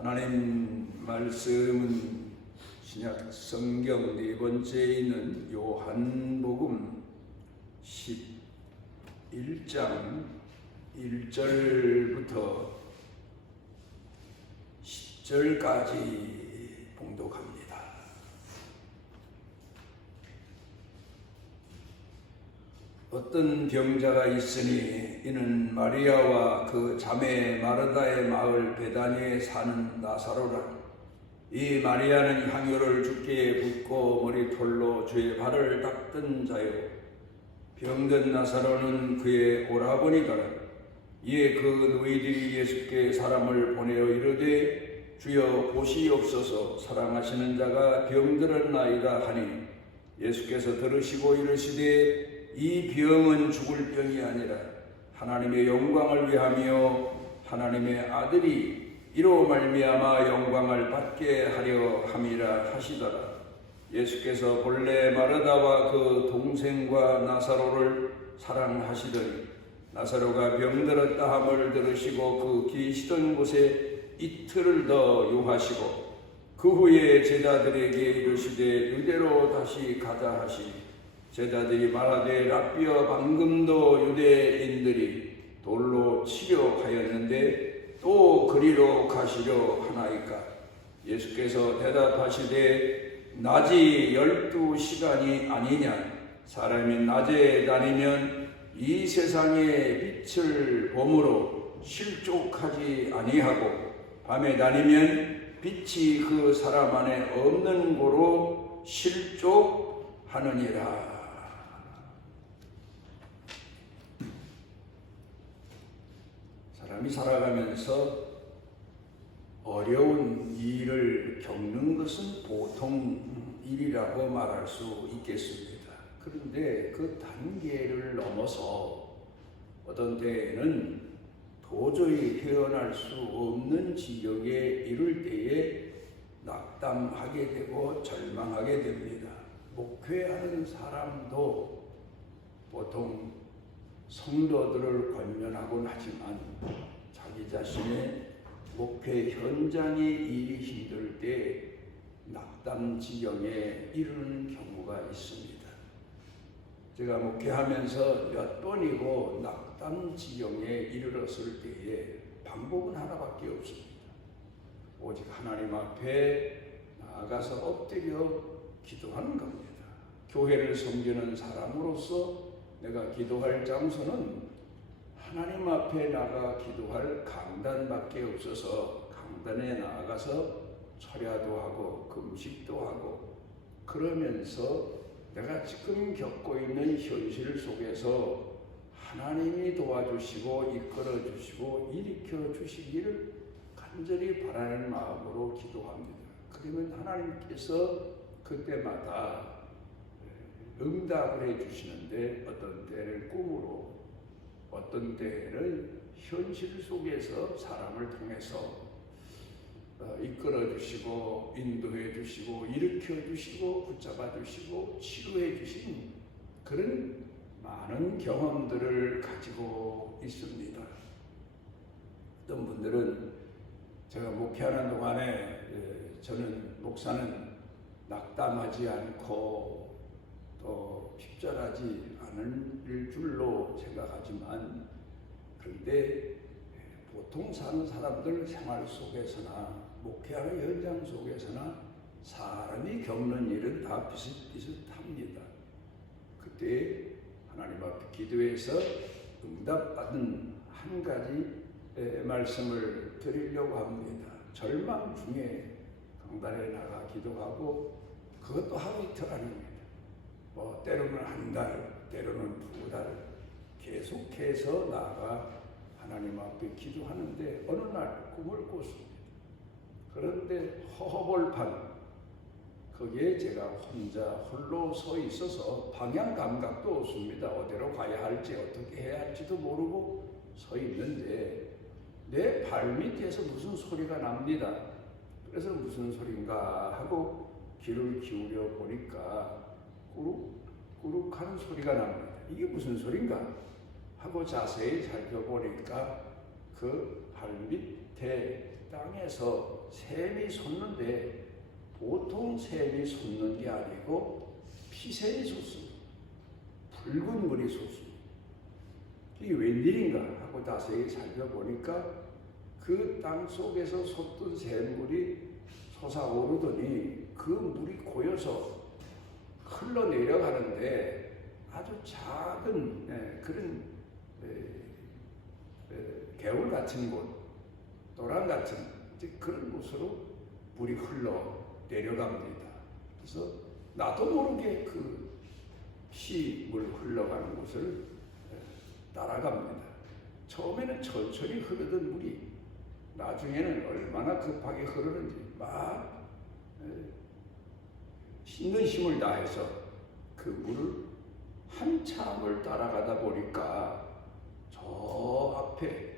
하나님 말씀은 신약 성경 네 번째에 있는 요한복음 11장 1절부터 10절까지 봉독합니다. 어떤 병자가 있으니 이는 마리아와 그 자매 마르다의 마을 베다니에 사는 나사로라. 이 마리아는 향유를 주께 붓고 머리털로 주의 발을 닦던 자요, 병든 나사로는 그의 오라버니더라. 이에 그 너희들이 예수께 사람을 보내어 이르되 주여 보시옵소서, 사랑하시는 자가 병들었나이다 하니 예수께서 들으시고 이르시되 이 병은 죽을 병이 아니라 하나님의 영광을 위하며 하나님의 아들이 이로 말미암아 영광을 받게 하려 함이라 하시더라. 예수께서 본래 마르다와 그 동생과 나사로를 사랑하시더니 나사로가 병들었다 함을 들으시고 그 계시던 곳에 이틀을 더 유하시고 그 후에 제자들에게 이르시되 유대로 다시 가자 하시니 제자들이 말하되 라삐어 방금도 유대인들이 돌로 치려 하였는데 또 그리로 가시려 하나이까? 예수께서 대답하시되 낮이 12시간이 아니냐? 사람이 낮에 다니면 이 세상의 빛을 봄으로 실족하지 아니하고 밤에 다니면 빛이 그 사람 안에 없는 고로 실족하느니라. 사람이 살아가면서 어려운 일을 겪는 것은 보통 일이라고 말할 수 있겠습니다. 그런데 그 단계를 넘어서 어떤 때에는 도저히 헤어날 수 없는 지경에 이를 때에 낙담하게 되고 절망하게 됩니다. 목회하는 사람도 보통 성도들을 권면하곤 하지만 자기 자신의 목회 현장의 일이 힘들 때 낙담 지경에 이르는 경우가 있습니다. 제가 목회하면서 몇 번이고 낙담 지경에 이르렀을 때에 방법은 하나밖에 없습니다. 오직 하나님 앞에 나아가서 엎드려 기도하는 겁니다. 교회를 섬기는 사람으로서 내가 기도할 장소는 하나님 앞에 나가 기도할 강단밖에 없어서 강단에 나아가서 철야도 하고 금식도 하고 그러면서 내가 지금 겪고 있는 현실 속에서 하나님이 도와주시고 이끌어 주시고 일으켜 주시기를 간절히 바라는 마음으로 기도합니다. 그러면 하나님께서 그때마다 응답을 해주시는데 어떤 때는 꿈으로 어떤 때는 현실 속에서 사람을 통해서 이끌어 주시고 인도해 주시고 일으켜 주시고 붙잡아 주시고 치료해 주신 그런 많은 경험들을 가지고 있습니다. 어떤 분들은 제가 목회하는 동안에 저는 목사는 낙담하지 않고 또 핍절하지 않을 줄로 생각하지만 그런데 보통 사는 사람들 생활 속에서나 목회하는 현장 속에서나 사람이 겪는 일은 다 비슷비슷합니다. 그때 하나님 앞에 기도해서 응답받은 한 가지 말씀을 드리려고 합니다. 절망 중에 강단에 나가 기도하고 그것도 하루 이틀 아닙니다. 때로는 한 달, 때로는 두 달 계속해서 나아가 하나님 앞에 기도하는데 어느 날 꿈을 꿨습니다. 그런데 허허벌판 거기에 제가 혼자 홀로 서 있어서 방향 감각도 없습니다. 어디로 가야 할지 어떻게 해야 할지도 모르고 서 있는데 내 발밑에서 무슨 소리가 납니다. 그래서 무슨 소린가 하고 귀를 기울여 보니까 꾸룩꾸룩하는 소리가 납니다. 이게 무슨 소린가 하고 자세히 살펴보니까 그 발밑에 땅에서 샘이 솟는데 보통 샘이 솟는 게 아니고 피샘이 솟습니다. 붉은 물이 솟습니다. 이게 웬일인가 하고 자세히 살펴보니까 그 땅 속에서 솟던 샘물이 솟아오르더니 그 물이 고여서 흘러내려가는데 아주 작은 그런 개울 같은 곳, 도랑 같은 그런 곳으로 물이 흘러 내려갑니다. 그래서 나도 모르게 그 피물 흘러가는 곳을 따라갑니다. 처음에는 천천히 흐르던 물이 나중에는 얼마나 급하게 흐르는지 막 있는 힘을 다해서 그 물을 한참을 따라가다 보니까 저 앞에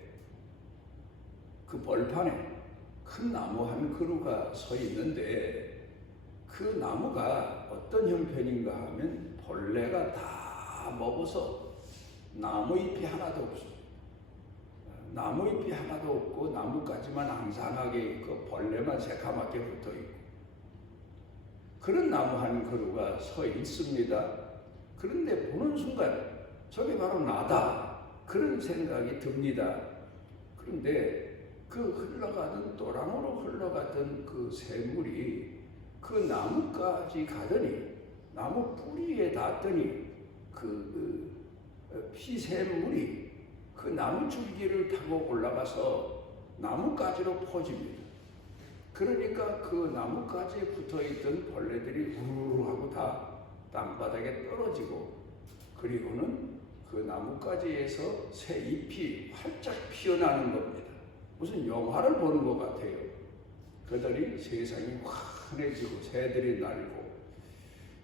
그 벌판에 큰 나무 한 그루가 서 있는데 그 나무가 어떤 형편인가 하면 벌레가 다 먹어서 나무잎이 하나도 없어요. 나무잎이 하나도 없고 나무까지만 앙상하게 있고 벌레만 새카맣게 붙어있고 그런 나무 한 그루가 서 있습니다. 그런데 보는 순간 저게 바로 나다 그런 생각이 듭니다. 그런데 그 흘러가던 도랑으로 흘러가던 그 샘물이 그 나무까지 가더니 나무 뿌리에 닿더니 그 피샘물이 그 나무 줄기를 타고 올라가서 나무가지로 퍼집니다. 그러니까 그 나무가지에 붙어있던 벌레들이 우르르 하고 다 땅바닥에 떨어지고 그리고는 그 나무가지에서 새 잎이 활짝 피어나는 겁니다. 무슨 영화를 보는 것 같아요. 그러더니 세상이 환해지고 새들이 날고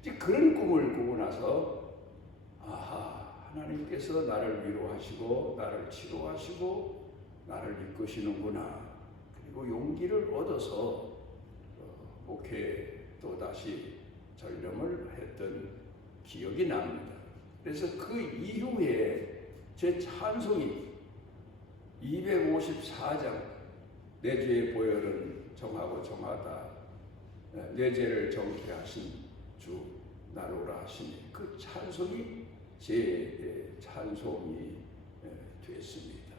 이제 그런 꿈을 꾸고 나서 아하 하나님께서 나를 위로하시고 나를 치료하시고 나를 이끄시는구나. 그리고 용기를 얻어서 목회에 또다시 전념을 했던 기억이 납니다. 그래서 그 이후에 제 찬송이 254장 내 죄의 보혈은 정하고 정하다 내 죄를 정케 하신 주 나로라 하시니 그 찬송이 제 찬송이 됐습니다.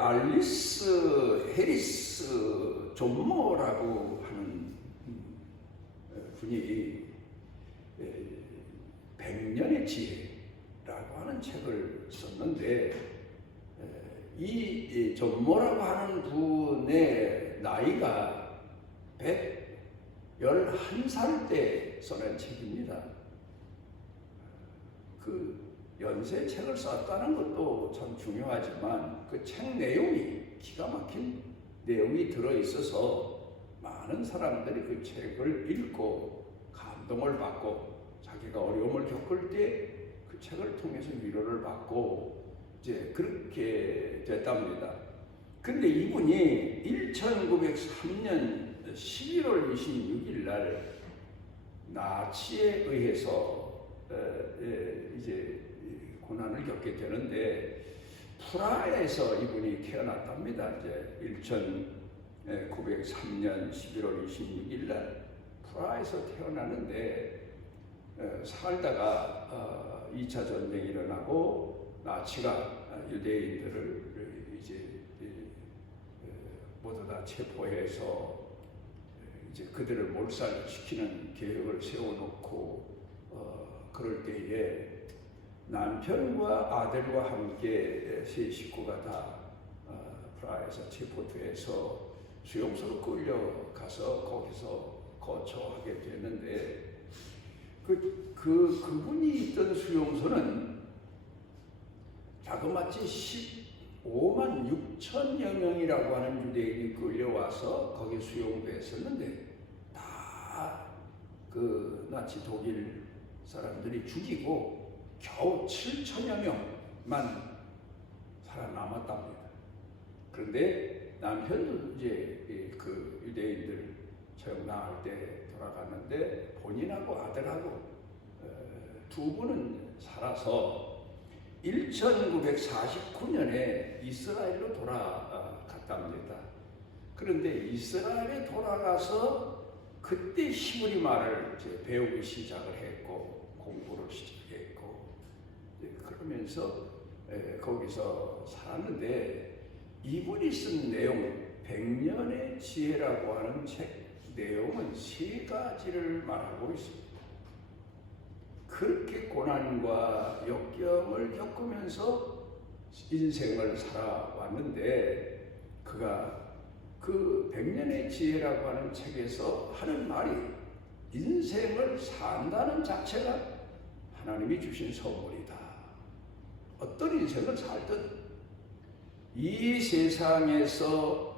알리스 해리스 존모라고 하는 분이 100년의 지혜라고 하는 책을 썼는데 이 존모라고 하는 분의 나이가 111살 때 써낸 책입니다. 그 연세 책을 썼다는 것도 참 중요하지만 그 책 내용이 기가 막힌 내용이 들어있어서 많은 사람들이 그 책을 읽고 감동을 받고 자기가 어려움을 겪을 때 그 책을 통해서 위로를 받고 이제 그렇게 됐답니다. 근데 이분이 1903년 11월 26일 날 나치에 의해서 이제 고난을 겪게 되는데 프라하에서 이분이 태어났답니다. 이제 1903년 11월 26일 날 프라하에서 태어나는데 살다가 2차 전쟁이 일어나고 나치가 유대인들을 이제 모두 다 체포해서 이제 그들을 몰살시키는 계획을 세워놓고 그럴 때에 남편과 아들과 함께 세 식구가 다 프라하에서 체포돼서 수용소로 끌려가서 거기서 거처하게 되는데 그분이 있던 수용소는 자그마치 15만 6천여 명이라고 하는 유대인이 끌려와서 거기 수용됐었는데 다 그 나치 독일 사람들이 죽이고 겨우 7천여 명만 살아남았답니다. 그런데 남편도 이제 그 유대인들 처형당할 때 돌아갔는데 본인하고 아들하고 두 분은 살아서 1949년에 이스라엘로 돌아갔답니다. 그런데 이스라엘에 돌아가서 그때 히브리 말을 이제 배우기 시작을 했고 공부를 시작했고 그러면서 거기서 살았는데 이분이 쓴 내용 100년의 지혜라고 하는 책 내용은 3가지를 말하고 있습니다. 그렇게 고난과 역경을 겪으면서 인생을 살아왔는데 그가 그 100년의 지혜라고 하는 책에서 하는 말이 인생을 산다는 자체가 하나님이 주신 선물이다. 어떤 인생을 살든 이 세상에서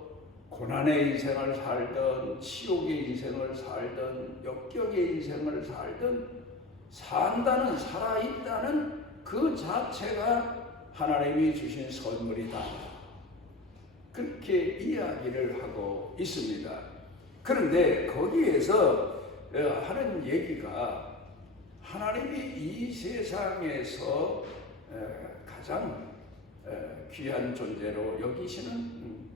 고난의 인생을 살든 치욕의 인생을 살든 역경의 인생을 살든 산다는 살아있다는 그 자체가 하나님이 주신 선물이다. 그렇게 이야기를 하고 있습니다. 그런데 거기에서 하는 얘기가 하나님이 이 세상에서 가장 귀한 존재로 여기시는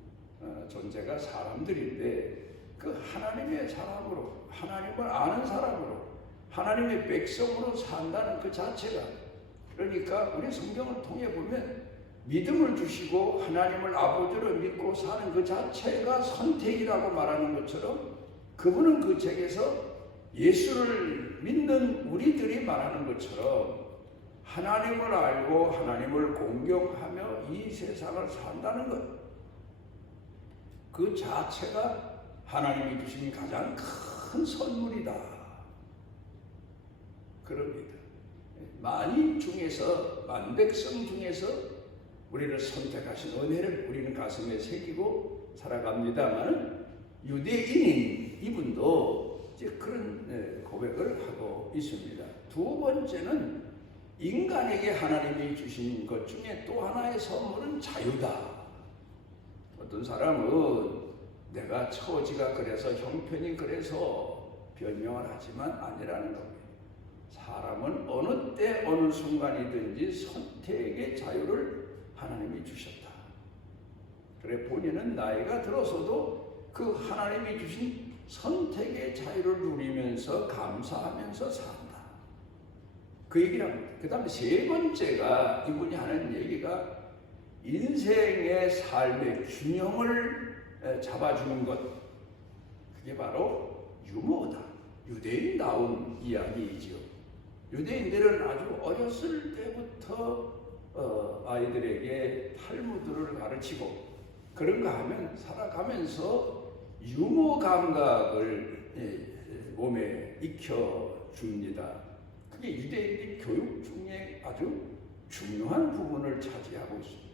존재가 사람들인데 그 하나님의 사람으로 하나님을 아는 사람으로 하나님의 백성으로 산다는 그 자체가 그러니까 우리 성경을 통해 보면 믿음을 주시고 하나님을 아버지로 믿고 사는 그 자체가 선택이라고 말하는 것처럼 그분은 그 책에서 예수를 믿는 우리들이 말하는 것처럼 하나님을 알고 하나님을 공경하며 이 세상을 산다는 것 그 자체가 하나님이 주신 가장 큰 선물이다. 그럽니다. 만인 중에서 만백성 중에서 우리를 선택하신 은혜를 우리는 가슴에 새기고 살아갑니다만 유대인인 이분도 이제 그런 고백을 하고 있습니다. 두 번째는 인간에게 하나님이 주신 것 중에 또 하나의 선물은 자유다. 어떤 사람은 내가 처지가 그래서 형편이 그래서 변명을 하지만 아니라는 겁니다. 사람은 어느 때 어느 순간이든지 선택의 자유를 하나님이 주셨다. 그래 본인은 나이가 들어서도 그 하나님이 주신 선택의 자유를 누리면서 감사하면서 산다. 그 얘기를 합니다. 그 다음에 3번째가 이분이 하는 얘기가 인생의 삶의 균형을 잡아주는 것. 그게 바로 유머다. 유대인다운 이야기이죠. 유대인들은 아주 어렸을 때부터 아이들에게 탈무드를 가르치고 그런가 하면 살아가면서 유머 감각을 몸에 익혀줍니다. 그게 유대인들 교육 중에 아주 중요한 부분을 차지하고 있습니다.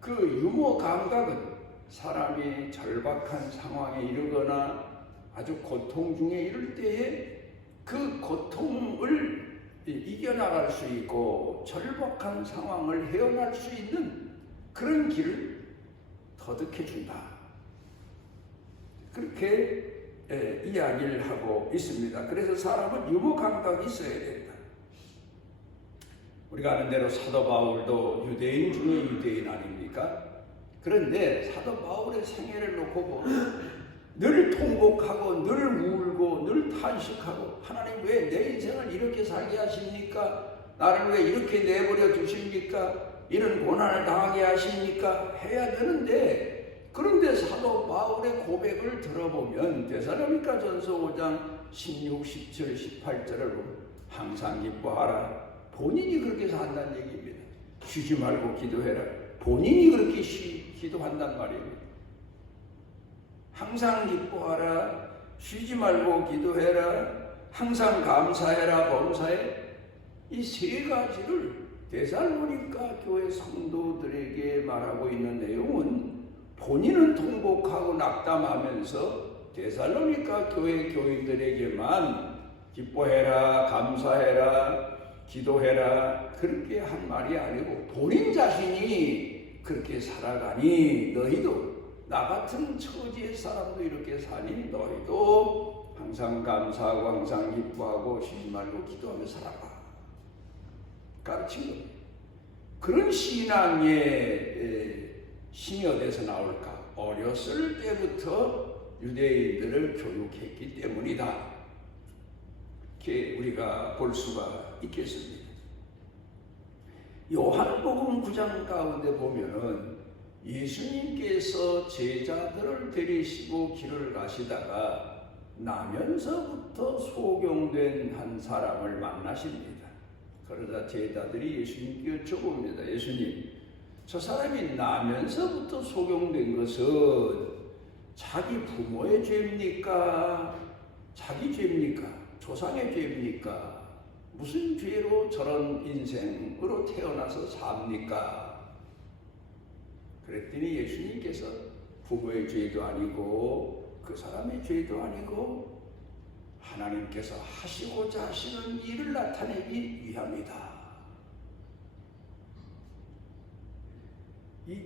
그 유머 감각은 사람이 절박한 상황에 이르거나 아주 고통 중에 이를 때에 그 고통을 이겨나갈 수 있고 절박한 상황을 헤어날 수 있는 그런 길을 터득해 준다. 그렇게 이야기를 하고 있습니다. 그래서 사람은 유머 감각이 있어야 된다. 우리가 아는 대로 사도 바울도 유대인 중에 유대인 아닙니까? 그런데 사도 바울의 생애를 놓고 보면 늘 통곡하고 늘 울고 늘 탄식하고 하나님 왜 내 인생을 이렇게 살게 하십니까? 나를 왜 이렇게 내버려 두십니까? 이런 고난을 당하게 하십니까? 해야 되는데 그런데 사도 바울의 고백을 들어보면 데살로니가전서 5장 16, 17, 18절을 보면 항상 기뻐하라. 본인이 그렇게 산다는 얘기입니다. 쉬지 말고 기도해라. 본인이 그렇게 기도한단 말입니다. 항상 기뻐하라. 쉬지 말고 기도해라. 항상 감사해라. 범사해. 이 3가지를 데살로니가 교회 성도들에게 말하고 있는 내용은 본인은 통곡하고 낙담하면서 데살로니가 교회 교인들에게만 기뻐해라. 감사해라. 기도해라. 그렇게 한 말이 아니고 본인 자신이 그렇게 살아가니 너희도 나 같은 처지의 사람도 이렇게 사니 너희도 항상 감사하고 항상 기뻐하고 쉬지 말고 기도하며 살아가. 가르친 겁니다. 그런 신앙의 힘이 어디서 나올까? 어렸을 때부터 유대인들을 교육했기 때문이다. 이렇게 우리가 볼 수가 있겠습니다. 요한복음 9장 가운데 보면은 예수님께서 제자들을 데리시고 길을 가시다가 나면서부터 소경된 한 사람을 만나십니다. 그러자 제자들이 예수님께 여쭤봅니다. 예수님, 저 사람이 나면서부터 소경된 것은 자기 부모의 죄입니까? 자기 죄입니까? 조상의 죄입니까? 무슨 죄로 저런 인생으로 태어나서 삽니까? 그랬더니 예수님께서 부모의 죄도 아니고 그 사람의 죄도 아니고 하나님께서 하시고자 하시는 일을 나타내기 위함이다. 이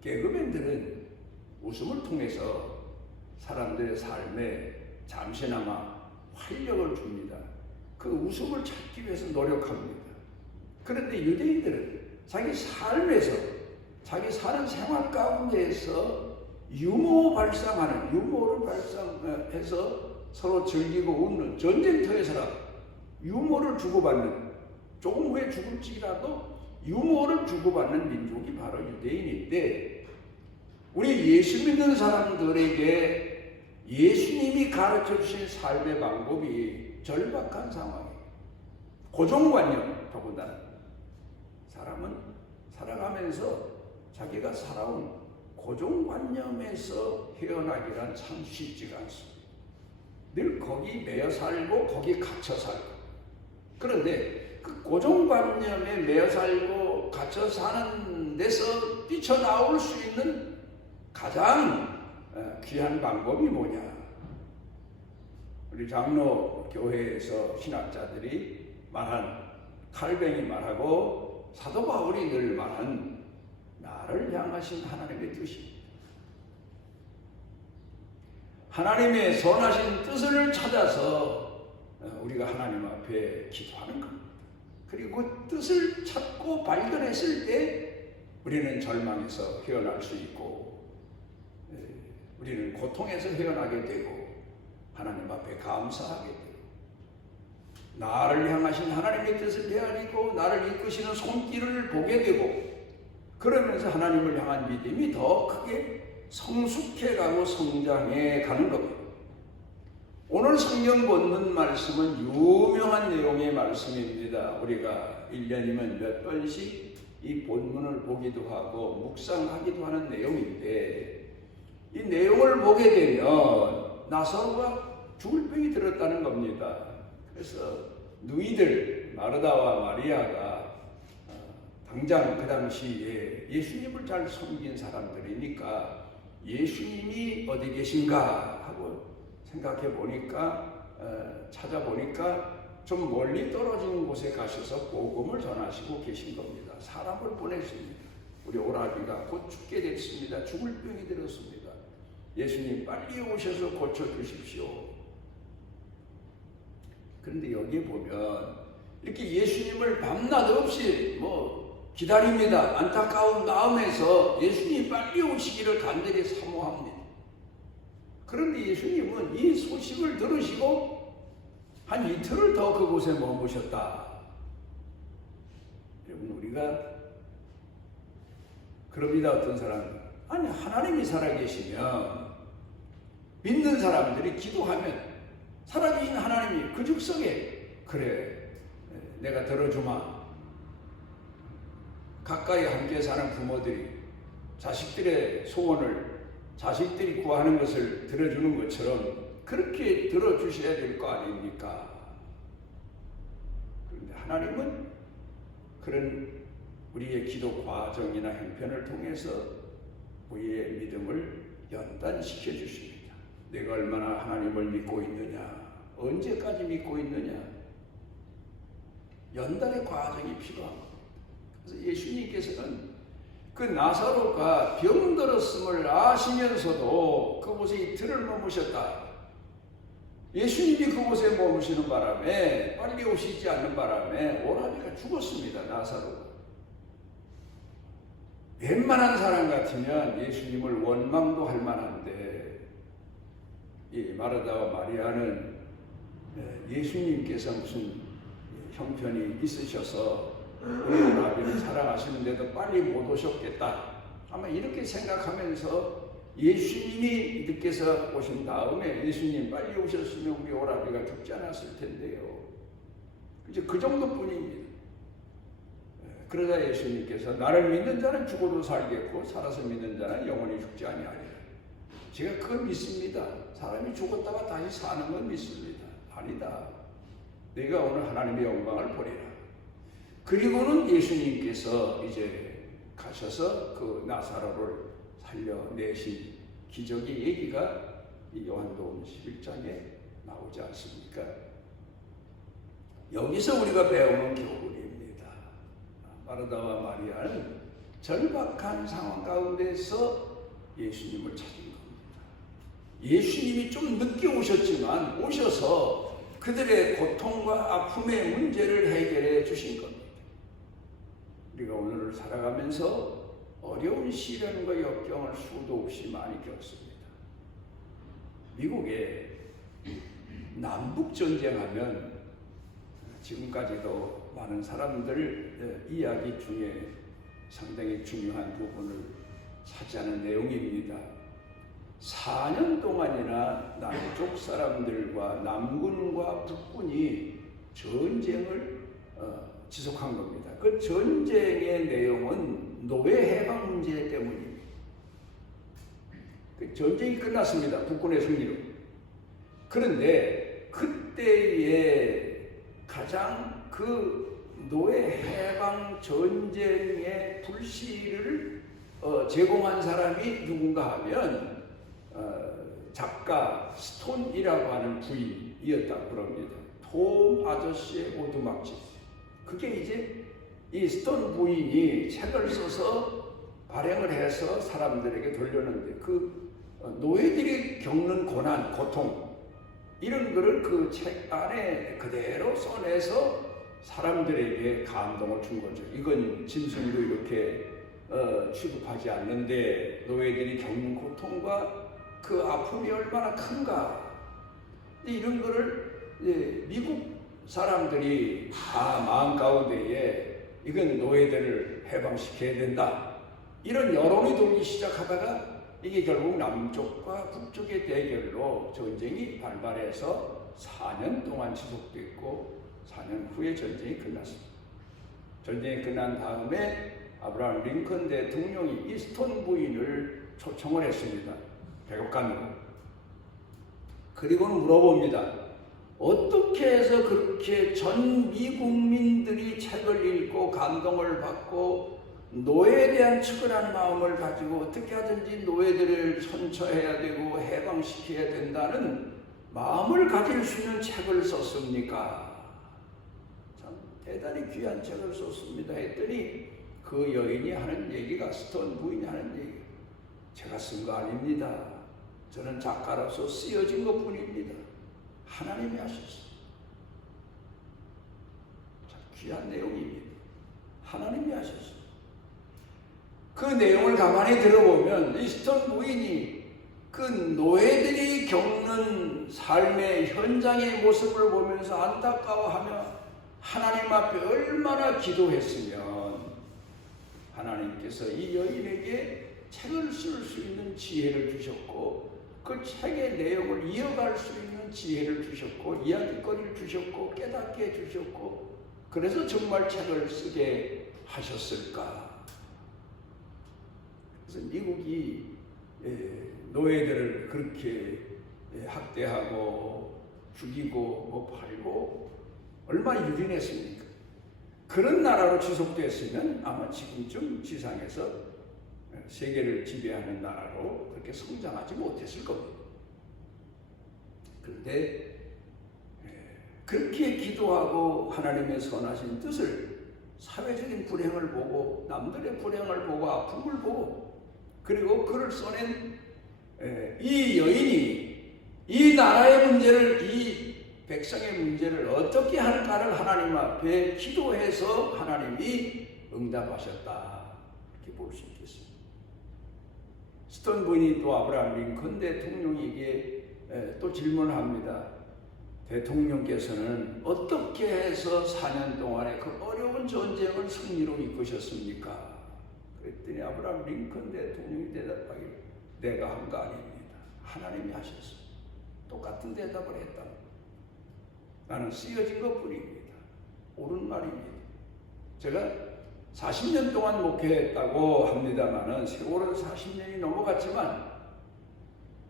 개그맨들은 웃음을 통해서 사람들의 삶에 잠시나마 활력을 줍니다. 그 웃음을 찾기 위해서 노력합니다. 그런데 유대인들은 자기 삶에서, 자기 사는 생활 가운데에서 유머를 발상해서 서로 즐기고 웃는, 전쟁터에서라도 유머를 주고받는, 조금 후에 죽을지라도 유머를 주고받는 민족이 바로 유대인인데, 우리 예수 믿는 사람들에게 예수님이 가르쳐 주신 삶의 방법이 절박한 상황이에요. 고정관념, 더군다나 사람은 살아가면서 자기가 살아온 고정관념에서 헤어나기란 참 쉽지가 않습니다. 늘 거기 매여 살고 거기 갇혀 살고. 그런데 그 고정관념에 매여 살고 갇혀 사는 데서 뛰쳐나올 수 있는 가장 귀한 방법이 뭐냐? 우리 장로 교회에서 신학자들이 말한, 칼뱅이 말하고 사도 바울이 늘 말한 나를 향하신 하나님의 뜻입니다. 하나님의 선하신 뜻을 찾아서 우리가 하나님 앞에 기도하는 겁니다. 그리고 그 뜻을 찾고 발견했을 때 우리는 절망에서 헤어날 수 있고, 우리는 고통에서 헤어나게 되고, 하나님 앞에 감사하게 되고, 나를 향하신 하나님의 뜻을 헤아리고 나를 이끄시는 손길을 보게 되고, 그러면서 하나님을 향한 믿음이 더 크게 성숙해가고 성장해 가는 겁니다. 오늘 성경 본문 말씀은 유명한 내용의 말씀입니다. 우리가 1년이면 몇 번씩 이 본문을 보기도 하고 묵상하기도 하는 내용인데, 이 내용을 보게 되면 나사로가 죽을 병이 들었다는 겁니다. 그래서 누이들 마르다와 마리아가 당장 그 당시에 예수님을 잘 섬긴 사람들이니까 예수님이 어디 계신가 하고 생각해 보니까, 찾아보니까 좀 멀리 떨어진 곳에 가셔서 복음을 전하시고 계신 겁니다. 사람을 보내십니다. 우리 오라비가 곧 죽게 됐습니다. 죽을 병이 들었습니다. 예수님 빨리 오셔서 고쳐주십시오. 그런데 여기 보면 이렇게 예수님을 밤낮 없이 기다립니다. 안타까운 마음에서 예수님이 빨리 오시기를 간절히 사모합니다. 그런데 예수님은 이 소식을 들으시고 한 이틀을 더 그곳에 머무셨다. 여러분, 우리가 그럽니다. 어떤 사람, 아니 하나님이 살아계시면 믿는 사람들이 기도하면 살아계신 하나님이 그 즉석에 그래 내가 들어주마. 가까이 함께 사는 부모들이 자식들의 소원을 자식들이 구하는 것을 들어주는 것처럼 그렇게 들어주셔야 될 거 아닙니까? 그런데 하나님은 그런 우리의 기도 과정이나 형편을 통해서 우리의 믿음을 연단시켜 주십니다. 내가 얼마나 하나님을 믿고 있느냐, 언제까지 믿고 있느냐, 연단의 과정이 필요합니다. 그래서 예수님께서는 그 나사로가 병들었음을 아시면서도 그곳에 이틀을 머무셨다. 예수님이 그곳에 머무시는 바람에, 빨리 오시지 않는 바람에 오라비가 죽었습니다. 나사로가. 웬만한 사람 같으면 예수님을 원망도 할 만한데 이 마르다와 마리아는 예수님께서 무슨 형편이 있으셔서 우리 라비를 사랑하시는데도 빨리 못 오셨겠다 아마 이렇게 생각하면서 예수님이 늦게서 오신 다음에 예수님 빨리 오셨으면 우리 오라비가 죽지 않았을 텐데요. 이제 그 정도뿐입니다. 그러자 예수님께서 나를 믿는 자는 죽어도 살겠고 살아서 믿는 자는 영원히 죽지 아니하리라. 제가 그걸 믿습니다. 사람이 죽었다가 다시 사는 건 믿습니다. 아니다. 내가 오늘 하나님의 영광을 보리라. 그리고는 예수님께서 이제 가셔서 그 나사로를 살려내신 기적의 얘기가 이 요한복음 11장에 나오지 않습니까? 여기서 우리가 배우는 교훈입니다. 마르다와 마리아는 절박한 상황 가운데서 예수님을 찾은 겁니다. 예수님이 좀 늦게 오셨지만 오셔서 그들의 고통과 아픔의 문제를 해결해 주신 겁니다. 우리가 오늘을 살아가면서 어려운 시련과 역경을 수도 없이 많이 겪습니다. 미국에 남북전쟁하면 지금까지도 많은 사람들 이야기 중에 상당히 중요한 부분을 차지하는 내용입니다. 4년 동안이나 남쪽 사람들과 남군과 북군이 전쟁을 지속한 겁니다. 그 전쟁의 내용은 노예 해방 문제 때문입니다. 그 전쟁이 끝났습니다. 북군의 승리로. 그런데 그때의 가장 그 노예 해방 전쟁의 불씨를 제공한 사람이 누군가 하면 작가 스톤이라고 하는 부인이었다고 그럽니다. 톰 아저씨의 오두막집. 그게 이제 이 스톤 부인이 책을 써서 발행을 해서 사람들에게 돌렸는데 그 노예들이 겪는 고난, 고통 이런 거를 그 책 안에 그대로 써내서 사람들에게 감동을 준 거죠. 이건 짐승도 이렇게 취급하지 않는데 노예들이 겪는 고통과 그 아픔이 얼마나 큰가. 이런 거를 미국 사람들이 마음 가운데에 이건 노예들을 해방시켜야 된다. 이런 여론이 돌기 시작하다가 이게 결국 남쪽과 북쪽의 대결로 전쟁이 발발해서 4년 동안 지속됐고 4년 후에 전쟁이 끝났습니다. 전쟁이 끝난 다음에 아브라함 링컨 대통령이 이 스톤 부인을 초청을 했습니다. 백악관으로. 그리고는 물어봅니다. 어떻게 해서 그렇게 전 미국민들이 책을 읽고 감동을 받고 노예에 대한 측은한 마음을 가지고 어떻게 하든지 노예들을 선처해야 되고 해방시켜야 된다는 마음을 가질 수 있는 책을 썼습니까? 참 대단히 귀한 책을 썼습니다 했더니 그 여인이 하는 얘기가 스톤 부인이 하는 얘기 제가 쓴 거 아닙니다. 저는 작가로서 쓰여진 것 뿐입니다. 하나님이 하셨어요. 참 귀한 내용입니다. 하나님이 하셨어요. 그 내용을 가만히 들어보면 이 스톤 부인이 그 노예들이 겪는 삶의 현장의 모습을 보면서 안타까워하며 하나님 앞에 얼마나 기도했으면 하나님께서 이 여인에게 책을 쓸 수 있는 지혜를 주셨고 그 책의 내용을 이어갈 수 있는 지혜를 주셨고 이야기거리를 주셨고 깨닫게 해주셨고 그래서 정말 책을 쓰게 하셨을까. 그래서 미국이 노예들을 그렇게 학대하고 죽이고 뭐 팔고 얼마나 유린했습니까? 그런 나라로 지속됐으면 아마 지금쯤 지상에서 세계를 지배하는 나라로 그렇게 성장하지 못했을 겁니다. 그런데 그렇게 기도하고 하나님의 선하신 뜻을 사회적인 불행을 보고 남들의 불행을 보고 아픔을 보고 그리고 그를 써낸 이 여인이 이 나라의 문제를 이 백성의 문제를 어떻게 할까를 하나님 앞에 기도해서 하나님이 응답하셨다. 그렇게 볼 수 있겠습니다. 스턴 부인이 또 아브라함 링컨 대통령에게 또 질문합니다. 대통령께서는 어떻게 해서 4년 동안에 그 어려운 전쟁을 승리로 이끄셨습니까? 그랬더니 아브라함 링컨 대통령이 대답하기를 내가 한 거 아닙니다. 하나님이 하셨어요. 똑같은 대답을 했다. 나는 쓰여진 것뿐입니다. 옳은 말입니다. 제가 40년 동안 목회했다고 합니다만은 세월은 40년이 넘어갔지만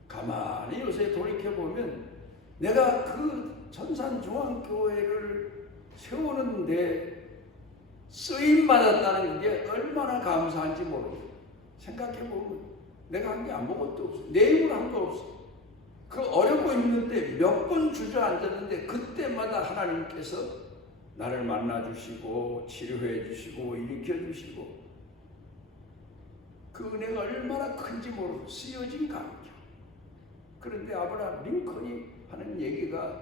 가만히 요새 돌이켜보면 내가 그 전산중앙교회를 세우는데 쓰임받았다는 게 얼마나 감사한지 모릅니다. 생각해보면 내가 한 게 아무것도 없어. 내 힘으로 한 거 없어. 그 어렵고 힘든데 몇 번 주저앉았는데 그때마다 하나님께서 나를 만나주시고 치료해 주시고 일으켜 주시고 그 은혜가 얼마나 큰지 모르고 쓰여진 감격. 그런데 아브라함 링컨이 하는 얘기가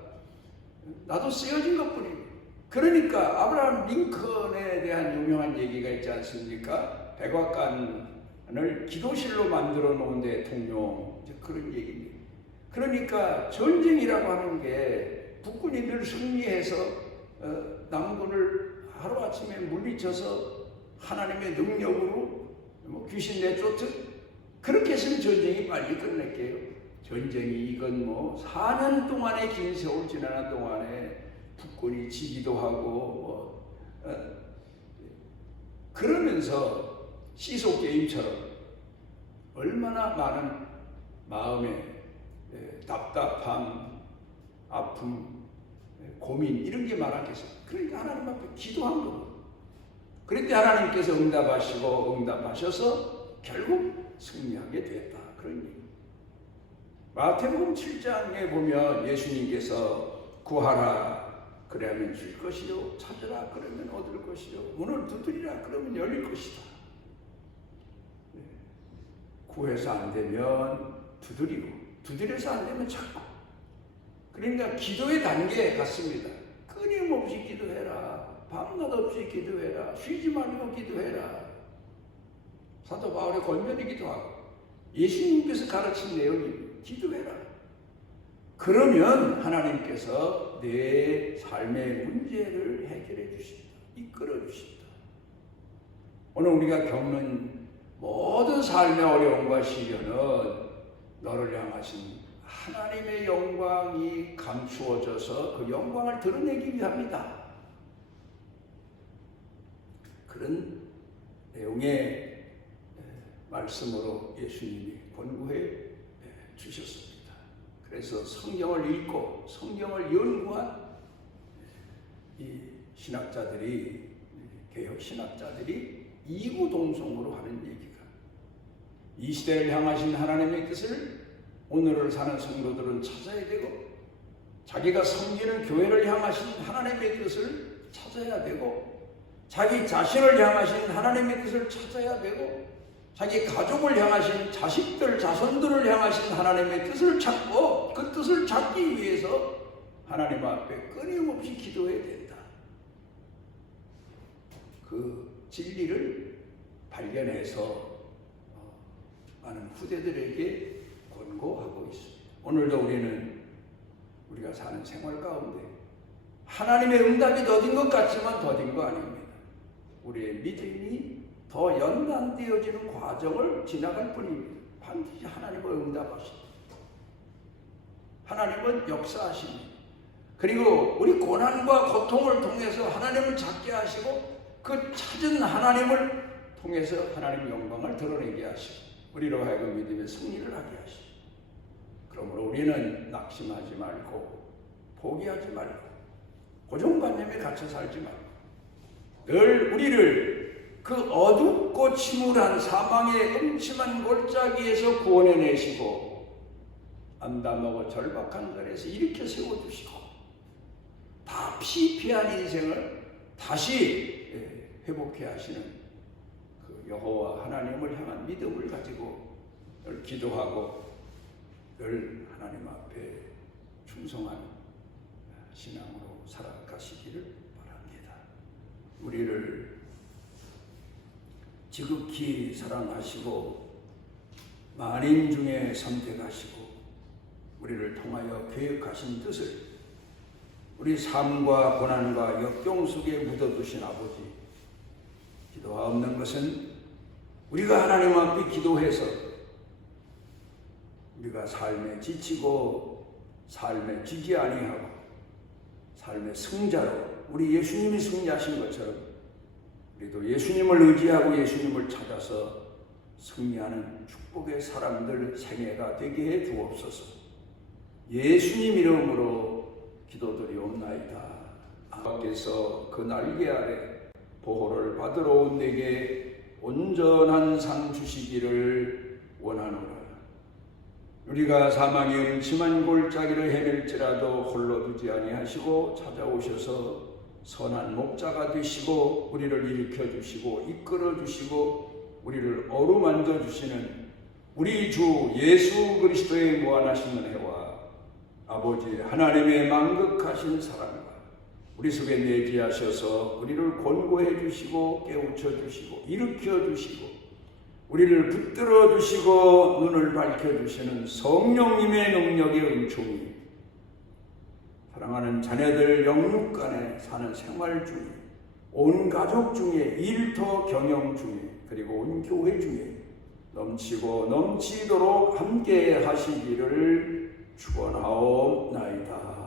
나도 쓰여진 것뿐입니다. 그러니까 아브라함 링컨에 대한 유명한 얘기가 있지 않습니까? 백악관을 기도실로 만들어 놓은 대통령, 그런 얘기입니다. 그러니까 전쟁이라고 하는 게 북군이 늘 승리해서 남군을 하루아침에 물리쳐서 하나님의 능력으로 귀신 내쫓듯 그렇게 해서는 전쟁이 빨리 끝낼게요. 전쟁이 이건 4년 동안의 긴 세월 지나는 동안에 북군이 지기도 하고 그러면서 시소 게임처럼 얼마나 많은 마음에 답답함, 아픔, 고민 이런 게 많았겠어요. 그러니까 하나님 앞에 기도한 거예요. 그런데 하나님께서 응답하셔서 결국 승리하게 되었다. 그런 얘기입니다. 마태복음 7장에 보면 예수님께서 구하라 그러면 줄 것이요, 찾으라 그러면 얻을 것이요, 문을 두드리라 그러면 열릴 것이다. 구해서 안 되면 두드리고, 두드려서 안 되면 찾고. 그러니까 기도의 단계에 갔습니다. 끊임없이 기도해라. 밤낮 없이 기도해라. 쉬지 말고 기도해라. 사도 바울의 권면이기도 하고 예수님께서 가르친 내용입니다. 기도해라. 그러면 하나님께서 내 삶의 문제를 해결해 주신다. 이끌어 주신다. 오늘 우리가 겪는 모든 삶의 어려움과 시련은 너를 향하신 하나님의 영광이 감추어져서 그 영광을 드러내기 위함이다. 그런 내용의 말씀으로 예수님이 권고해 주셨습니다. 그래서 성경을 읽고 성경을 연구한 이 신학자들이, 개혁 신학자들이 이구동성으로 하는 얘기가, 이 시대를 향하신 하나님의 뜻을 오늘을 사는 성도들은 찾아야 되고, 자기가 섬기는 교회를 향하신 하나님의 뜻을 찾아야 되고, 자기 자신을 향하신 하나님의 뜻을 찾아야 되고, 자기 가족을 향하신, 자식들, 자손들을 향하신 하나님의 뜻을 찾고, 그 뜻을 찾기 위해서 하나님 앞에 끊임없이 기도해야 된다. 그 진리를 발견해서 많은 후대들에게 권고하고 있습니다. 오늘도 우리가 사는 생활 가운데 하나님의 응답이 더딘 것 같지만 더딘 거 아닙니다. 우리의 믿음이 더 연단되어지는 과정을 지나갈 뿐입니다. 반드시 하나님은 응답하십니다. 하나님은 역사하십니다. 그리고 우리 고난과 고통을 통해서 하나님을 찾게 하시고, 그 찾은 하나님을 통해서 하나님의 영광을 드러내게 하시고, 우리로 하여금 믿음의 승리를 하게 하시고, 그러므로 우리는 낙심하지 말고 포기하지 말고 고정관념에 갇혀 살지 말고 늘 우리를 그 어둡고 침울한 사망의 음침한 골짜기에서 구원해내시고 암담하고 절박한 자리에서 일으켜 세워주시고 다 피폐한 인생을 다시 회복해 하시는 그 여호와 하나님을 향한 믿음을 가지고 늘 기도하고 늘 하나님 앞에 충성한 신앙으로 살아가시기를 바랍니다. 우리를 지극히 사랑하시고 만인 중에 선택하시고 우리를 통하여 계획하신 뜻을 우리 삶과 고난과 역경 속에 묻어두신 아버지, 기도가 없는 것은 우리가 하나님 앞에 기도해서 우리가 삶에 지치고 삶에 지지 아니하고 삶의 승자로 우리 예수님이 승리하신 것처럼 우리도 예수님을 의지하고 예수님을 찾아서 승리하는 축복의 사람들 생애가 되게 해 주옵소서. 예수님 이름으로 기도드리옵나이다. 아버지께서 그 날개 아래 보호를 받으러 온 내게 온전한 상 주시기를 원하노라. 우리가 사망의 음침한 골짜기를 헤맬지라도 홀로 두지 아니하시고 찾아오셔서 선한 목자가 되시고 우리를 일으켜 주시고 이끌어 주시고 우리를 어루만져 주시는 우리 주 예수 그리스도의 무한하신 은혜와 아버지 하나님의 만극하신 사랑과 우리 속에 내지하셔서 우리를 권고해 주시고 깨우쳐 주시고 일으켜 주시고 우리를 붙들어 주시고 눈을 밝혀 주시는 성령님의 능력의 은총이 사랑하는 자녀들 영육 간에 사는 생활 중에 온 가족 중에 일터 경영 중에 그리고 온 교회 중에 넘치고 넘치도록 함께 하시기를 축원하옵나이다.